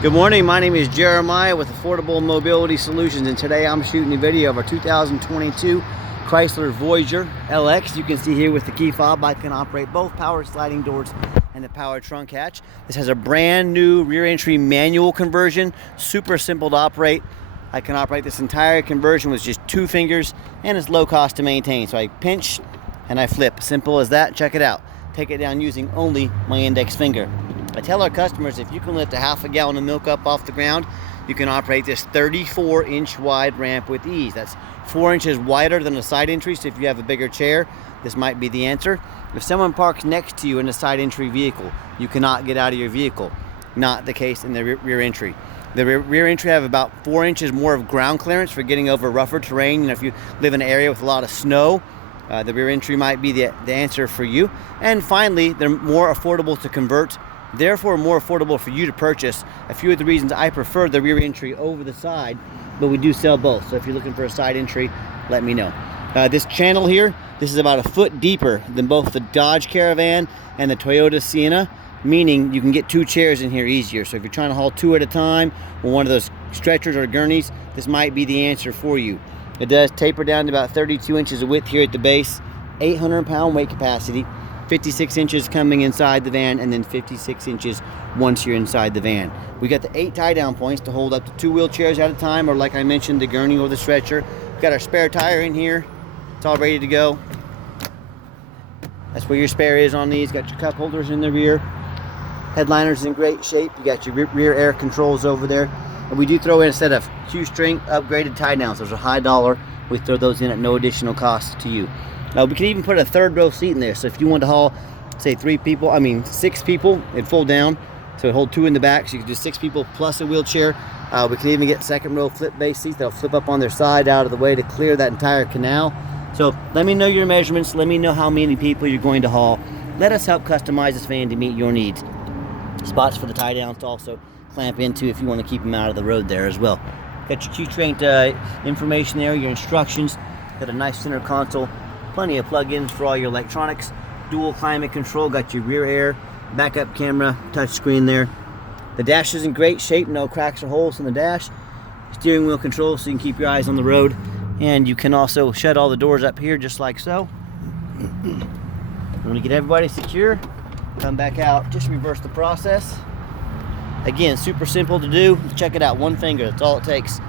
Good morning, my name is Jeremiah with Affordable Mobility Solutions, and today I'm shooting a video of our 2022 Chrysler Voyager LX. You can see here with the key fob I can operate both power sliding doors and the power trunk hatch. This has a brand new rear entry manual conversion, super simple to operate. I can operate this entire conversion with just 2 fingers, and it's low cost to maintain. So I pinch and I flip, simple as that. Check it out. Take it down using only my index finger. I tell our customers if you can lift a half a gallon of milk up off the ground, you can operate this 34-inch wide ramp with ease. That's 4 inches wider than a side entry, so if you have a bigger chair, this might be the answer. If someone parks next to you in a side entry vehicle, you cannot get out of your vehicle. Not the case in the rear entry. The rear entry have about 4 inches more of ground clearance for getting over rougher terrain. You know, if you live in an area with a lot of snow, the rear entry might be the answer for you. And finally, they're more affordable to convert, therefore more affordable for you to purchase. A few of the reasons I prefer the rear entry over the side, but we do sell both. So if you're looking for a side entry, let me know. This channel here, this is about a foot deeper than both the Dodge Caravan and the Toyota Sienna, meaning you can get 2 chairs in here easier. So if you're trying to haul 2 at a time, or one of those stretchers or gurneys, this might be the answer for you. It does taper down to about 32 inches of width here at the base, 800-pound weight capacity, 56 inches coming inside the van, and then 56 inches once you're inside the van. We got the 8 tie-down points to hold up to 2 wheelchairs at a time, or like I mentioned, the gurney or the stretcher. We've got our spare tire in here. It's all ready to go. That's where your spare is on these. Got your cup holders in the rear. Headliner's in great shape. You got your rear air controls over there. And we do throw in a set of Q-string upgraded tie-downs. Those are high dollar. We throw those in at no additional cost to you. We can even put a 3rd row seat in there. So if you want to haul, say 6 people, it'd fold down. So it'd hold 2 in the back. So you can do 6 people plus a wheelchair. We can even get 2nd row flip base seats that'll flip up on their side out of the way to clear that entire canal. So let me know your measurements. Let me know how many people you're going to haul. Let us help customize this van to meet your needs. Spots for the tie downs to also clamp into if you want to keep them out of the road there as well. Got your Q-string information there, your instructions. Got a nice center console. Plenty of plug-ins for all your electronics. Dual climate control. Got your rear air, backup camera, touch screen there. The dash is in great shape. No cracks or holes in the dash. Steering wheel control so you can keep your eyes on the road. And you can also shut all the doors up here just like so. When you get everybody secure, come back out. Just reverse the process. Again, super simple to do. Check it out. 1 finger. That's all it takes.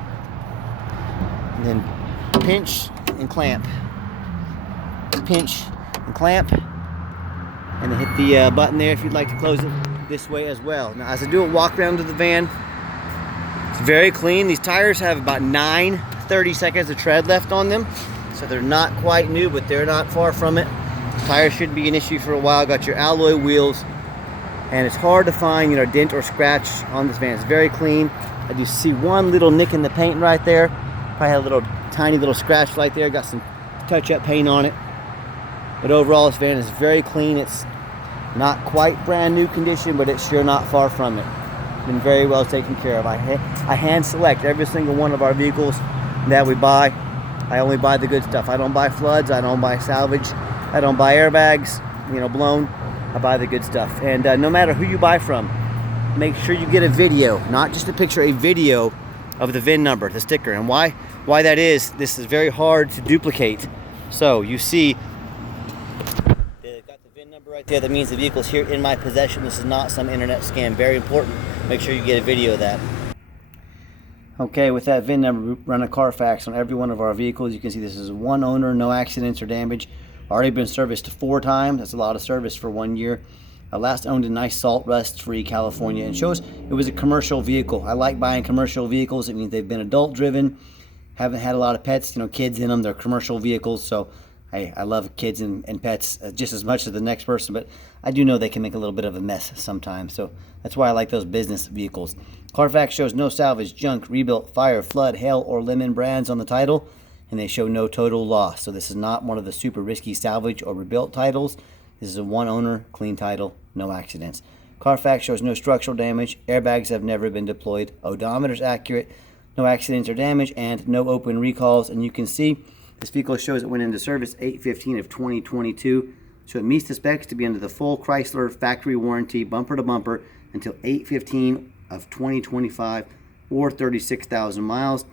And then pinch and clamp. Pinch and clamp, and then hit the button there if you'd like to close it this way as well. Now as I do a walk around to the van, it's very clean. These tires have about 30 seconds of tread left on them, so they're not quite new, but they're not far from it. Tires should be an issue for a while. Got your alloy wheels, and it's hard to find, dent or scratch on this van. It's very clean. I do see one little nick in the paint right there. Probably had a little tiny little scratch right there. Got some touch-up paint on it. But overall, this van is very clean. It's not quite brand new condition, but it's sure not far from it. Been very well taken care of. I hand select every single one of our vehicles that we buy. I only buy the good stuff. I don't buy floods. I don't buy salvage. I don't buy airbags, blown. I buy the good stuff. And no matter who you buy from, make sure you get a video, not just a picture, a video of the VIN number, the sticker. And why that is, this is very hard to duplicate. So you see, right there, that means the vehicle's here in my possession. This is not some internet scam. Very important. Make sure you get a video of that. Okay, with that VIN number, we run a Carfax on every one of our vehicles. You can see this is 1 owner, no accidents or damage. Already been serviced 4 times. That's a lot of service for 1 year. Last owned in nice salt rust free California, and shows it was a commercial vehicle. I like buying commercial vehicles. It means they've been adult driven, haven't had a lot of pets, kids in them. They're commercial vehicles, so I love kids and pets just as much as the next person, but I do know they can make a little bit of a mess sometimes, so that's why I like those business vehicles. Carfax shows no salvage, junk, rebuilt, fire, flood, hail, or lemon brands on the title, and they show no total loss. So this is not one of the super risky salvage or rebuilt titles. This is a 1 owner, clean title, no accidents. Carfax shows no structural damage, airbags have never been deployed, odometer's accurate, no accidents or damage, and no open recalls. And you can see this vehicle shows it went into service 8/15 of 2022, so it meets the specs to be under the full Chrysler factory warranty, bumper to bumper, until 8/15 of 2025 or 36,000 miles,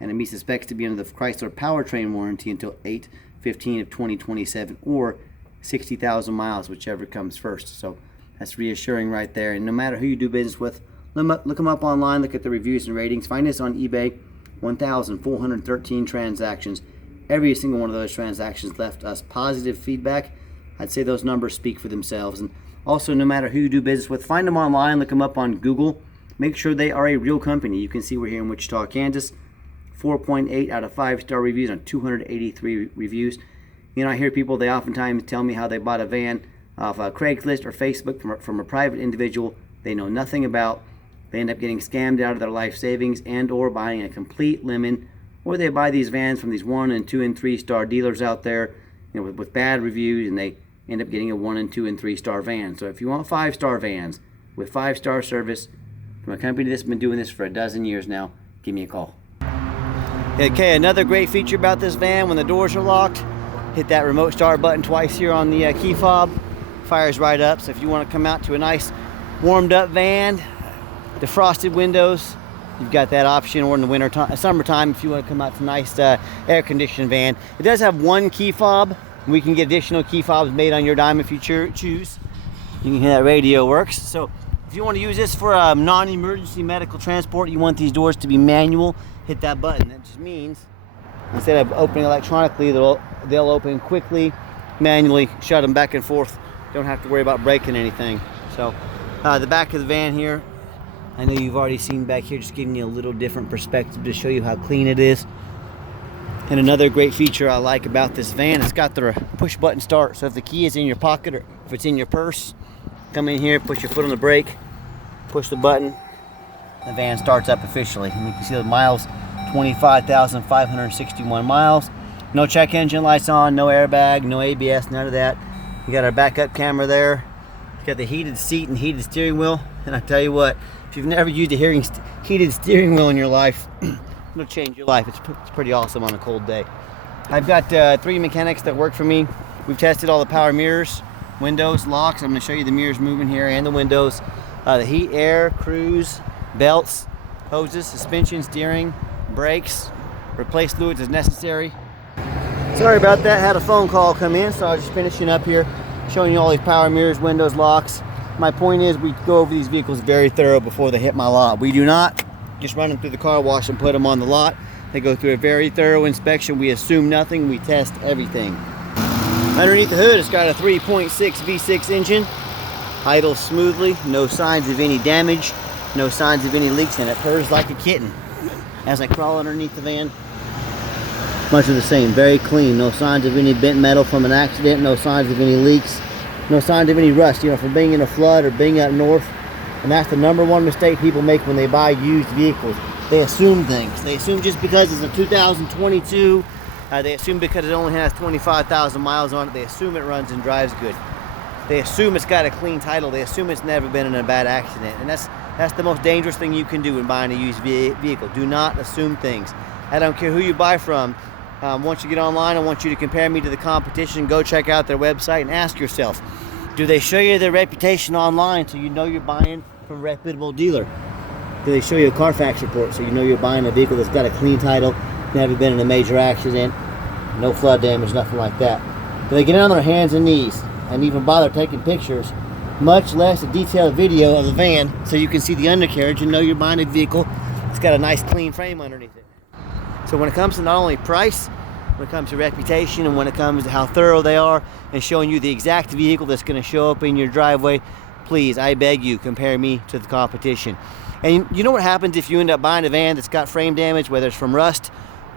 and it meets the specs to be under the Chrysler powertrain warranty until 8/15 of 2027 or 60,000 miles, whichever comes first. So that's reassuring right there. And no matter who you do business with, look them up online, look at the reviews and ratings. Find us on eBay. 1,413 transactions. Every single one of those transactions left us positive feedback. I'd say those numbers speak for themselves. And also, no matter who you do business with, find them online, look them up on Google. Make sure they are a real company. You can see we're here in Wichita, Kansas. 4.8 out of 5-star reviews on 283 reviews. You know, I hear people, they oftentimes tell me how they bought a van off Craigslist or Facebook from a private individual they know nothing about. They end up getting scammed out of their life savings and or buying a complete lemon, or they buy these vans from these 1 and 2 and 3 star dealers out there, you know, with bad reviews, and they end up getting a 1 and 2 and 3 star van. So if you want 5-star vans with 5-star service from a company that's been doing this for a dozen years now, give me a call. Okay, another great feature about this van: when the doors are locked, hit that remote start button twice here on the key fob, fires right up. So if you want to come out to a nice warmed up van, defrosted windows, you've got that option. Or in the winter time, summertime, if you want to come out to a nice air conditioned van. It does have one key fob. We can get additional key fobs made on your dime if you choose. You can hear that radio works. So if you want to use this for non-emergency medical transport, you want these doors to be manual, hit that button. That just means instead of opening electronically, they'll open quickly, manually, shut them back and forth. Don't have to worry about breaking anything. So the back of the van here, I know you've already seen back here, just giving you a little different perspective to show you how clean it is. And another great feature I like about this van, it's got the push button start. So if the key is in your pocket or if it's in your purse, come in here, push your foot on the brake, push the button, the van starts up officially. And you can see the miles, 25,561 miles. No check engine lights on, no airbag, no ABS, none of that. We got our backup camera there. You got the heated seat and heated steering wheel. And I tell you what, if you've never used a heated steering wheel in your life, it'll change your life. It's pretty awesome on a cold day. I've got 3 mechanics that work for me. We've tested all the power mirrors, windows, locks. I'm going to show you the mirrors moving here and the windows. The heat, air, cruise, belts, hoses, suspension, steering, brakes. Replace fluids as necessary. Sorry about that. Had a phone call come in, so I was just finishing up here, showing you all these power mirrors, windows, locks. My point is, we go over these vehicles very thorough before they hit my lot. We do not just run them through the car wash and put them on the lot. They go through a very thorough inspection. We assume nothing. We test everything. Underneath the hood, it's got a 3.6 V6 engine. Idles smoothly. No signs of any damage. No signs of any leaks, and it purrs like a kitten. As I crawl underneath the van, much of the same. Very clean. No signs of any bent metal from an accident. No signs of any leaks. No signs of any rust, you know, from being in a flood or being up north. And that's the #1 mistake people make when they buy used vehicles. They assume things. They assume just because it's a 2022, they assume because it only has 25,000 miles on it, they assume it runs and drives good. They assume it's got a clean title. They assume it's never been in a bad accident. And that's the most dangerous thing you can do when buying a used vehicle. Do not assume things. I don't care who you buy from. Once you get online, I want you to compare me to the competition. Go check out their website and ask yourself, do they show you their reputation online so you know you're buying from a reputable dealer? Do they show you a Carfax report so you know you're buying a vehicle that's got a clean title, never been in a major accident, no flood damage, nothing like that? Do they get on their hands and knees and even bother taking pictures, much less a detailed video of the van so you can see the undercarriage and know you're buying a vehicle that's got a nice clean frame underneath it? So when it comes to not only price, when it comes to reputation, and when it comes to how thorough they are and showing you the exact vehicle that's going to show up in your driveway, please, I beg you, compare me to the competition. And you know what happens if you end up buying a van that's got frame damage, whether it's from rust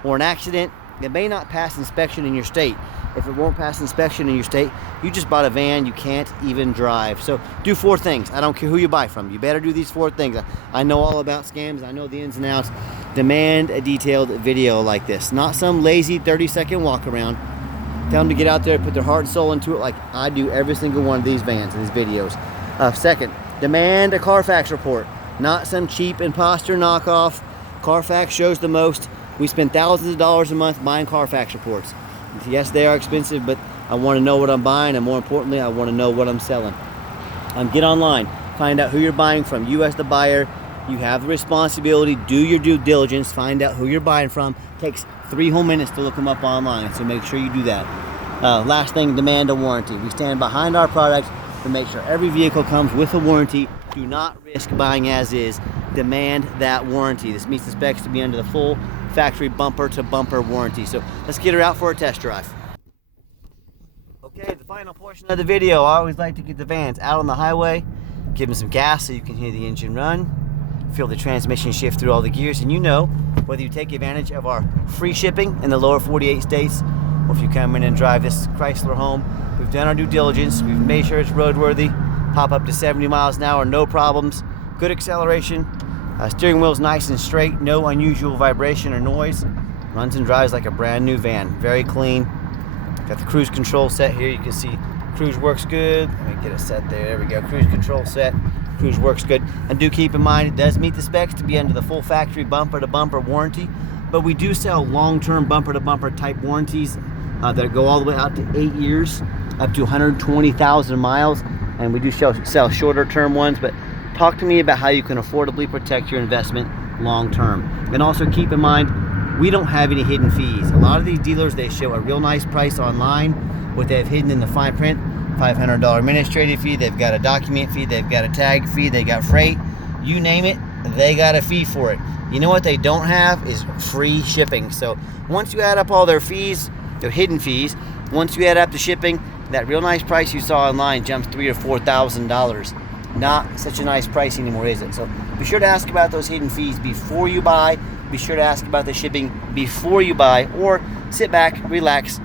or an accident? It may not pass inspection in your state. If it won't pass inspection in your state, you just bought a van you can't even drive. So do 4 things. I don't care who you buy from. You better do these 4 things. I know all about scams. I know the ins and outs. Demand a detailed video like this. Not some lazy 30-second walk around. Tell them to get out there and put their heart and soul into it like I do every single one of these vans and these videos. Second, demand a Carfax report. Not some cheap imposter knockoff. Carfax shows the most. We spend thousands of dollars a month buying Carfax reports. Yes, they are expensive, but I want to know what I'm buying, and more importantly, I want to know what I'm selling. Get online. Find out who you're buying from. You as the buyer You have the responsibility. Do your due diligence. Find out who you're buying from. Takes 3 whole minutes to look them up online, so make sure you do that. Last thing, demand a warranty. We stand behind our products to make sure every vehicle comes with a warranty. Do not risk buying as is. Demand that warranty. This meets the specs to be under the full factory bumper to bumper warranty. So let's get her out for a test drive. Okay, the final portion of the video. I always like to get the vans out on the highway, give them some gas so you can hear the engine run, feel the transmission shift through all the gears, and you know, whether you take advantage of our free shipping in the lower 48 states, or if you come in and drive this Chrysler home, we've done our due diligence, we've made sure it's roadworthy, pop up to 70 miles an hour, no problems, good acceleration, steering wheel's nice and straight, no unusual vibration or noise, runs and drives like a brand new van, very clean. Got the cruise control set here, you can see cruise works good. Let me get it set there, we go, cruise control set. Cruise works good, and do keep in mind it does meet the specs to be under the full factory bumper to bumper warranty, but we do sell long-term bumper to bumper type warranties that go all the way out to 8 years, up to 120,000 miles, and we do sell shorter term ones. But talk to me about how you can affordably protect your investment long term. And also keep in mind, we don't have any hidden fees. A lot of these dealers, they show a real nice price online. What they have hidden in the fine print, $500 administrative fee, they've got a document fee, they've got a tag fee, they got freight, you name it, they got a fee for it. You know what they don't have is free shipping. So once you add up all their fees, their hidden fees, once you add up the shipping, that real nice price you saw online jumps $3,000 or $4,000. Not such a nice price anymore, is it? So be sure to ask about those hidden fees before you buy. Be sure to ask about the shipping before you buy, or sit back, relax,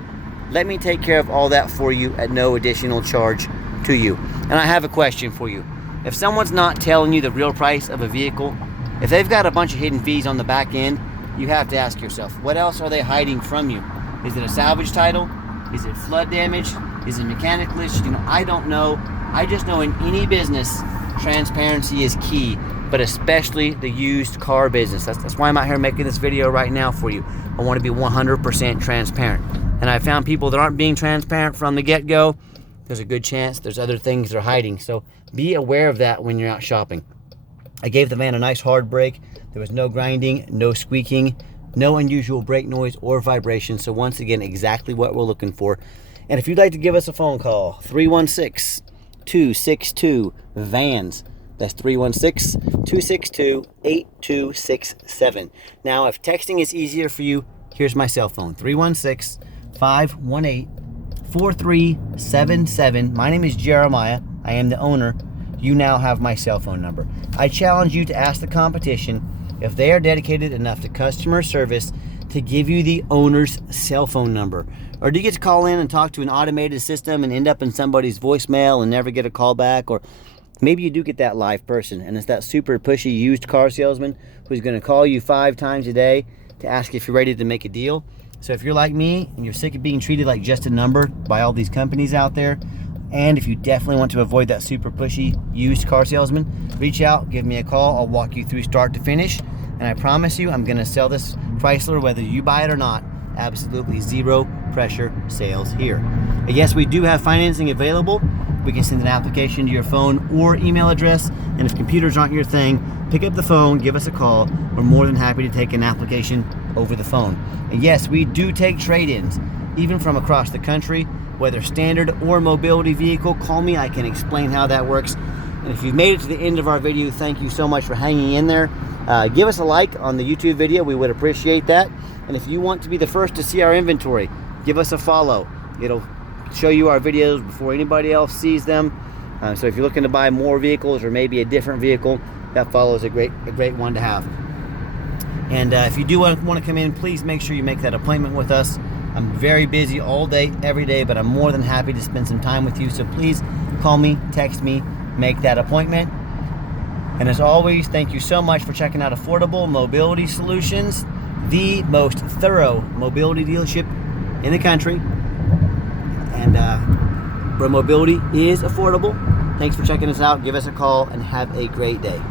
let me take care of all that for you at no additional charge to you. And I have a question for you. If someone's not telling you the real price of a vehicle, if they've got a bunch of hidden fees on the back end, you have to ask yourself, what else are they hiding from you? Is it a salvage title? Is it flood damage? Is it mechanic list? You know, I don't know. I just know in any business, transparency is key, but especially the used car business. That's why I'm out here making this video right now for you. I want to be 100% transparent. And I found people that aren't being transparent from the get-go. There's a good chance there's other things they're hiding. So be aware of that when you're out shopping. I gave the van a nice hard brake. There was no grinding, no squeaking, no unusual brake noise or vibration. So once again, exactly what we're looking for. And if you'd like to give us a phone call, 316-262-VANS. That's 316-262-8267. Now, if texting is easier for you, here's my cell phone, 316-518-4377. My name is Jeremiah. I am the owner. You now have my cell phone number. I challenge you to ask the competition if they are dedicated enough to customer service to give you the owner's cell phone number. Or do you get to call in and talk to an automated system and end up in somebody's voicemail and never get a call back? Or maybe you do get that live person, and it's that super pushy used car salesman who's going to call you 5 times a day to ask if you're ready to make a deal. So if you're like me and you're sick of being treated like just a number by all these companies out there, and if you definitely want to avoid that super pushy used car salesman, reach out, give me a call. I'll walk you through start to finish, and I promise you I'm going to sell this Chrysler whether you buy it or not. Absolutely zero pressure sales here. And yes, we do have financing available. We can send an application to your phone or email address, and if computers aren't your thing, pick up the phone, give us a call. We're more than happy to take an application over the phone. And yes, we do take trade-ins, even from across the country, whether standard or mobility vehicle. Call me, I can explain how that works. And if you've made it to the end of our video, thank you so much for hanging in there. Give us a like on the YouTube video, we would appreciate that. And if you want to be the first to see our inventory, give us a follow. It'll show you our videos before anybody else sees them. So if you're looking to buy more vehicles or maybe a different vehicle, that follow is a great one to have. And if you do want to come in, please make sure you make that appointment with us. I'm very busy all day, every day, but I'm more than happy to spend some time with you. So please call me, text me, make that appointment. And as always, thank you so much for checking out Affordable Mobility Solutions, the most thorough mobility dealership in the country, and where mobility is affordable. Thanks for checking us out. Give us a call and have a great day.